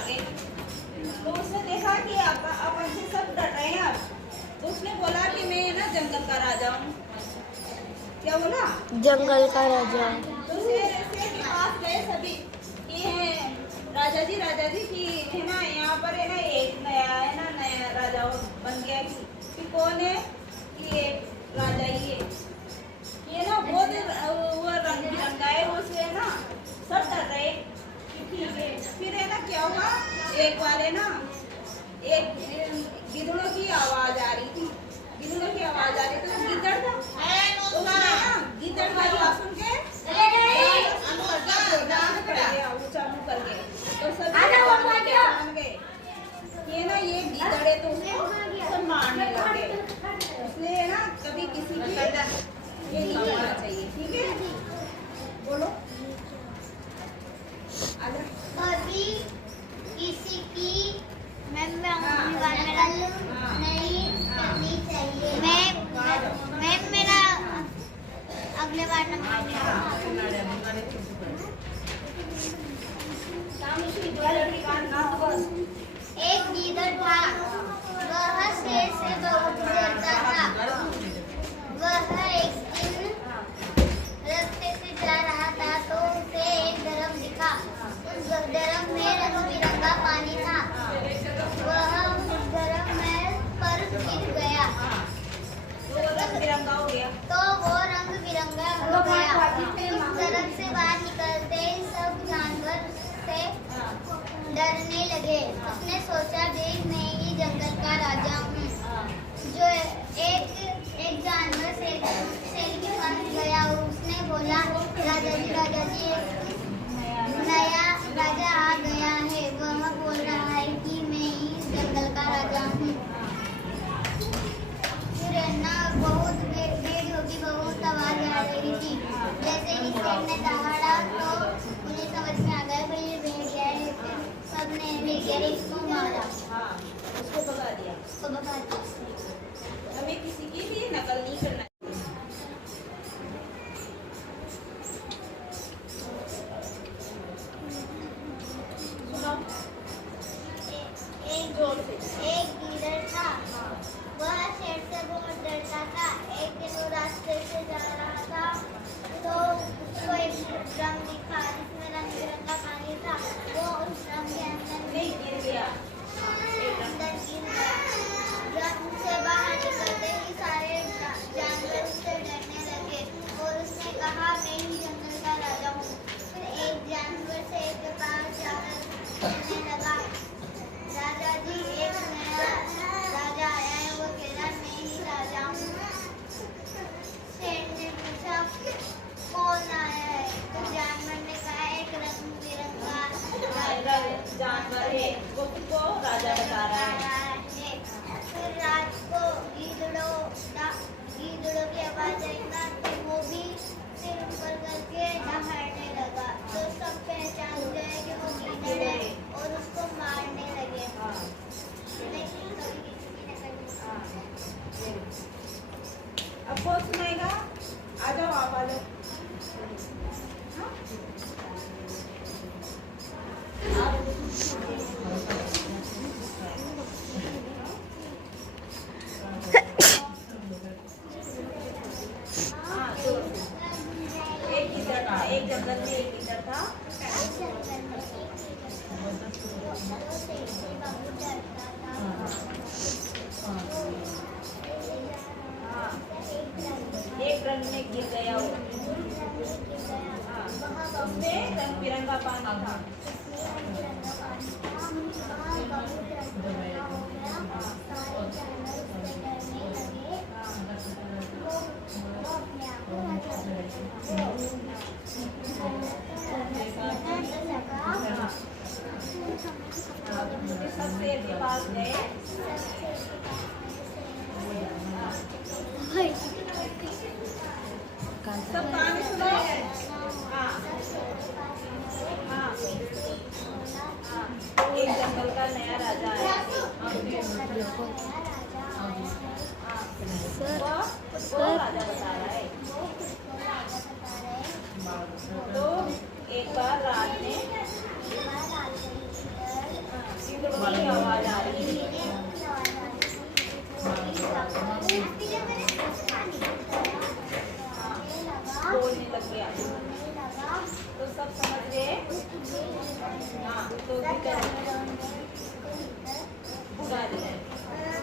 करके। तो उसने देखा कि अपन से सब डर रहे हैं अब, तो उसने बोला कि मैं ना जंगल का राजा हूँ। क्या बोला? जंगल का राजा। तो शेर के पास गए सभी कि है राजा जी कि है ना यहाँ पर है ना एक नया राजा बन गया कि कौन है कि एक राजा ही है। ये ना बहुत वो रंग बिरंगा है, उससे है ना सब डर रहे कि ठीक है। फिर है ना क्या हुआ, एक बार है ना एक गिद्धड़ों की आवाज आ रही थी, गिद्धड़ों की आवाज आ रही थी, तो गिद्धड़ था, तो उसने ना गिद्धड़ की आवाज सुन के ऊंचा मुंह कर गए। तो सभी मान गए ये ना ये गिद्धड़ है, तो उसको सब मारने लगे। इसलिए ना कभी किसी की ये नहीं करना चाहिए, ठीक है? बोलो कभी किसी की नहीं करनी चाहिए। मैं मेरा अगले बार एक गीदड़ था, वह शेर से बहुत डरता था। वह एक दिन रास्ते से जा रहा था तो उसे एक ड्रम दिखा। उस ड्रम में रंग बिरंगा पानी था। वह उस ड्रम में पर गिर गया तो वो रंग बिरंगा हो गया। उस ड्रम से बाहर निकलते ही सब जानवर से डरने लगे। उसने सोचा देख मैं ही जंगल का राजा हूँ। जो एक जानवर शेर के पास गया, उसने बोला राजा जी नया राजा आ गया है। वह बोल रहा है कि मैं ही जंगल का राजा हूँ। फिर ना बहुत भीड़ होगी, बहुत आवाज आ रही थी। जैसे ही शेर ने दहाड़ा तो उन्हें समझ में आ गया भाई ये भेड़िया है। फिर सबने भेड़िया इसको मारा, उसको भगा दिया। हमें किसी की भी नकल नहीं करना। एक गिद्धड़ था, वह शेर से बहुत डरता था। एक दिन वो रास्ते से जा रहा था तो उसको एक ड्रम दिखा जिसमें रंग बिरंगा पानी था। वो उस ड्रम के अंदर गिर गया। ड्रम से बाहर निकलते ही सारे जानवर उससे डरने लगे और उसने कहा मैं ही जंगल का राजा हूँ। फिर एक जानवर शेर के पास जाकर कहने लगा राजा जी एक नया राजा आया है, वो कह रहा मैं ही राजा हूँ। शेर ने पूछा कौन आया है? तो जानवर ने कहा एक रंग बिरंगा जानवर है, वो तुमको राजा बता रहा है। फिर रात को गीदड़ों की आवाज आई ना, तो वो भी सिर ऊपर करके दहाड़ने लगा। तो सब पहचान गए कि वो गीदड़ है और उसको मारने लगे। लेकिन कभी किसी की नकल नहीं। अब कौन सुनाएगा? आ जाओ आप आ जाओ। एक जंगल में एक गिद्धड़ था। एक रंग में गिर गया वो। उसमें रंग बिरंगा पानी था। सब शेर के पास गए। सब कहानी सुनो। एक जंगल का नया राजा आया। वो राजा बता रहा है। तो